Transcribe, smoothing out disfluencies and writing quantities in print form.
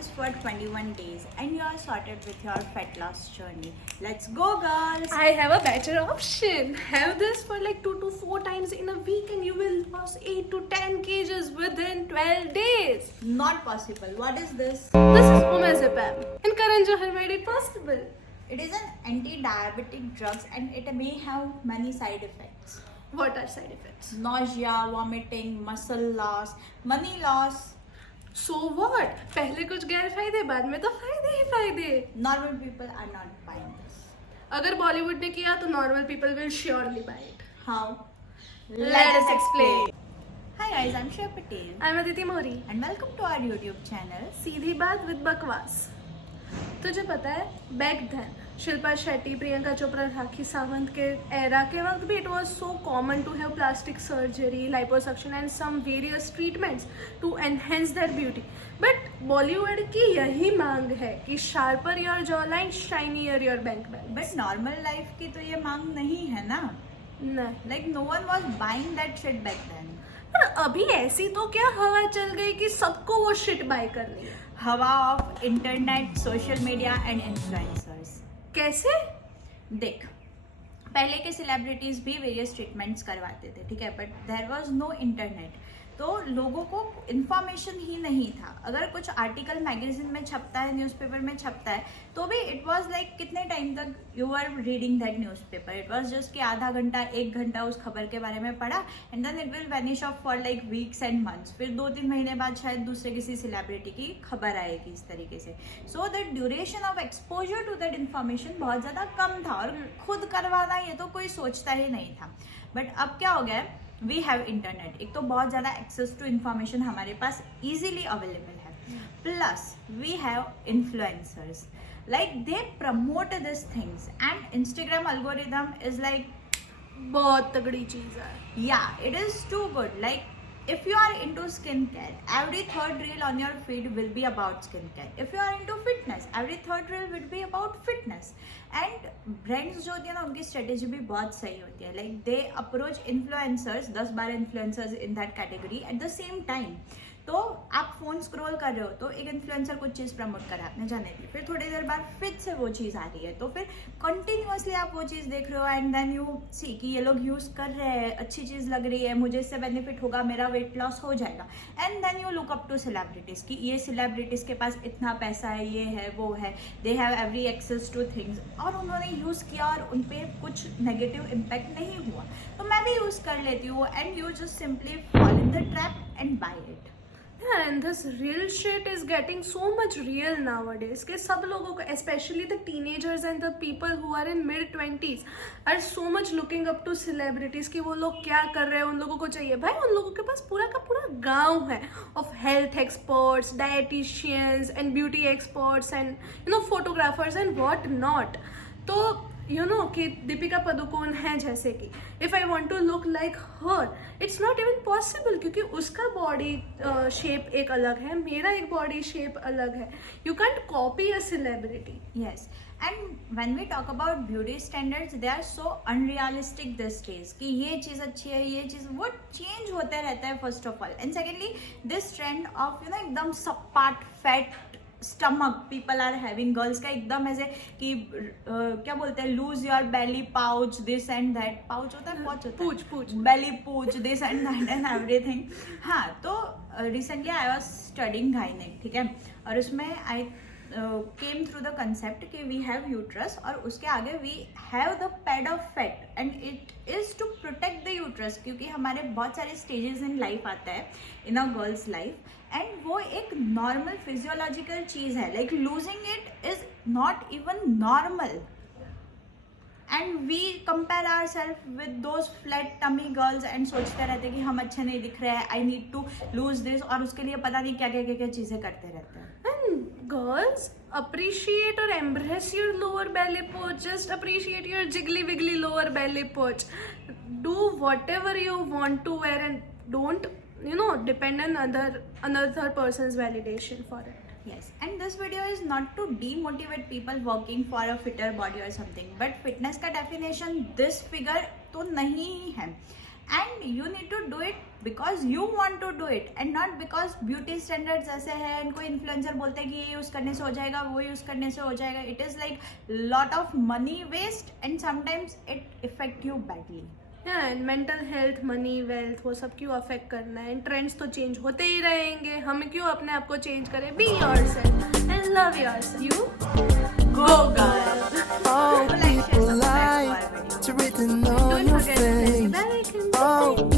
this for 21 days and you are sorted with your fat loss journey. Let's go, girls! I have a better option. Have this for like 2 to 4 times in a week and you will lose 8 to 10 kgs within 12 days. Not possible. What is this? This is Omazepam. And Karan Johar made it possible. It is an anti-diabetic drug and it may have many side effects. What are side effects? Nausea, vomiting, muscle loss, money loss. So what? पहले कुछ गैर फायदे बाद में तो फायदे ही फायदे. Normal people are not buying this. अगर बॉलीवुड ने किया तो normal people will surely buy it. How? Let us explain. Hi guys, I'm Shreya Patel I'm Aditi Mori. and welcome to our YouTube channel. सीधी बात विद बकवास. तुझे पता है back then Shilpa Shetty, Priyanka Chopra, Rakhi Sawant के एरा के वक्त भी it was so common to have plastic surgery, liposuction and some various treatments to enhance their beauty. But Bollywood की यही मांग है कि sharper your jaw line, shinier your bank balance. But normal life की तो ये मांग नहीं है ना. नहीं, Like no one was buying that shit back then. पर अभी ऐसी तो क्या हवा चल गई कि सबको वो शिट बाय करनी है. हवा of internet, social media and influencers. कैसे? देख, पहले के सेलिब्रिटीज भी वेरियस ट्रीटमेंट्स करवाते थे, ठीक है, but there was no internet, तो लोगों को इन्फॉर्मेशन ही नहीं था. अगर कुछ आर्टिकल मैगजीन में छपता है, न्यूज़पेपर में छपता है, तो भी इट वाज लाइक कितने टाइम तक you are reading that newspaper. It was just कि आधा घंटा 1 घंटा उस खबर के बारे में पढ़ा and then it will vanish off for like weeks and months. फिर 2-3 महीने बाद शायद दूसरे किसी सेलिब्रिटी की खबर आएगी इस तरीके से. So that duration of exposure to that information बहुत ज़्यादा कम था और खुद करवाना ये तो कोई सोचता ही नहीं था. बट अब क्या हो गया है, वी हैव इंटरनेट. एक तो बहुत ज़्यादा एक्सेस टू इन्फॉर्मेशन हमारे पास ईजिली अवेलेबल है, plus we have influencers. Like they promote this things and Instagram algorithm is like बहुत तगड़ी चीज है. या it is too good. Like if you are into skincare, every third reel on your feed will be about skincare. If you are into fitness, every third reel will be about fitness. And brands जो होती है ना, उनकी strategy भी बहुत सही होती है. Like they approach influencers, 10-12 influencers in that category at the same time. तो आप फोन स्क्रॉल कर रहे हो तो एक इन्फ्लुएंसर कुछ चीज़ प्रमोट करा, आपने जाने दी, फिर थोड़ी देर बाद फिर से वो चीज़ आ रही है, तो फिर कंटिन्यूअसली आप वो चीज़ देख रहे हो एंड देन यू सी कि ये लोग यूज़ कर रहे हैं, अच्छी चीज़ लग रही है, मुझे इससे बेनिफिट होगा, मेरा वेट लॉस हो जाएगा. And then you look up to celebrities कि ये सेलिब्रिटीज़ के पास इतना पैसा है, ये है, वो है, they have every access to things, और उन्होंने यूज़ किया और उन पर कुछ नेगेटिव इम्पैक्ट नहीं हुआ, तो मैं भी यूज़ कर लेती हूँ. And you just simply fall in the trap and buy it. Yeah, and this real shit is getting so much real nowadays कि सब लोगों को, especially the teenagers and the people who are in mid-20s are so much looking up to celebrities कि वो लोग क्या कर रहे हैं, उन लोगों को चाहिए. भाई उन लोगों के पास पूरा का पूरा गांव है of health experts, dietitians and beauty experts and you know photographers and what not. तो यू नो कि दीपिका पादुकोण है जैसे कि if I want to look like her, it's not even possible क्योंकि उसका बॉडी शेप एक अलग है, मेरा एक बॉडी शेप अलग है. You can't copy a celebrity. Yes, and when we talk about beauty standards, they are so unrealistic these days कि ये चीज़ अच्छी है, ये चीज़, वो चेंज होते रहता है first of all. And secondly this trend of you know एकदम सपाट fat stomach people are having, girls का एकदम ऐसे कि क्या बोलते हैं, lose your belly pouch, this and that. Pouch होता है, पॉच होता है, pooch belly pooch, this and that and everything. हाँ, तो recently I was studying gynaec, ठीक है, और उसमें I came through the concept कि वी हैव यूट्रस और उसके आगे we have the pad of fat and it is to protect the uterus, क्योंकि हमारे बहुत सारे स्टेजेस इन लाइफ आता है in a girl's life and वो एक नॉर्मल फिजियोलॉजिकल चीज़ है. Like losing it is not even normal and we compare our self with those flat tummy girls and सोचते रहते हैं कि हम अच्छे नहीं दिख रहे हैं, I need to lose this, और उसके लिए पता नहीं क्या क्या क्या क्या चीज़ें करते रहते हैं. Girls, appreciate or embrace your lower belly purge. Just appreciate your jiggly wiggly lower belly purge. Do whatever you want to wear and don't, you know, depend on another person's validation for it. Yes, and this video is not to demotivate people working for a fitter body or something, but fitness का definition this figure तो नहीं है. And you need to do it because you want to do it and not because beauty standards ऐसे हैं इनको influencer बोलते हैं कि ये यूज़ करने से हो जाएगा, वो यूज़ करने से हो जाएगा. It is like lot of money waste and sometimes it effect you badly. And mental health, money, wealth, वो सब क्यों अफेक्ट करना है. ट्रेंड्स तो चेंज होते ही रहेंगे, हम क्यों अपने आप को चेंज करें. Be yourself and love yourself. You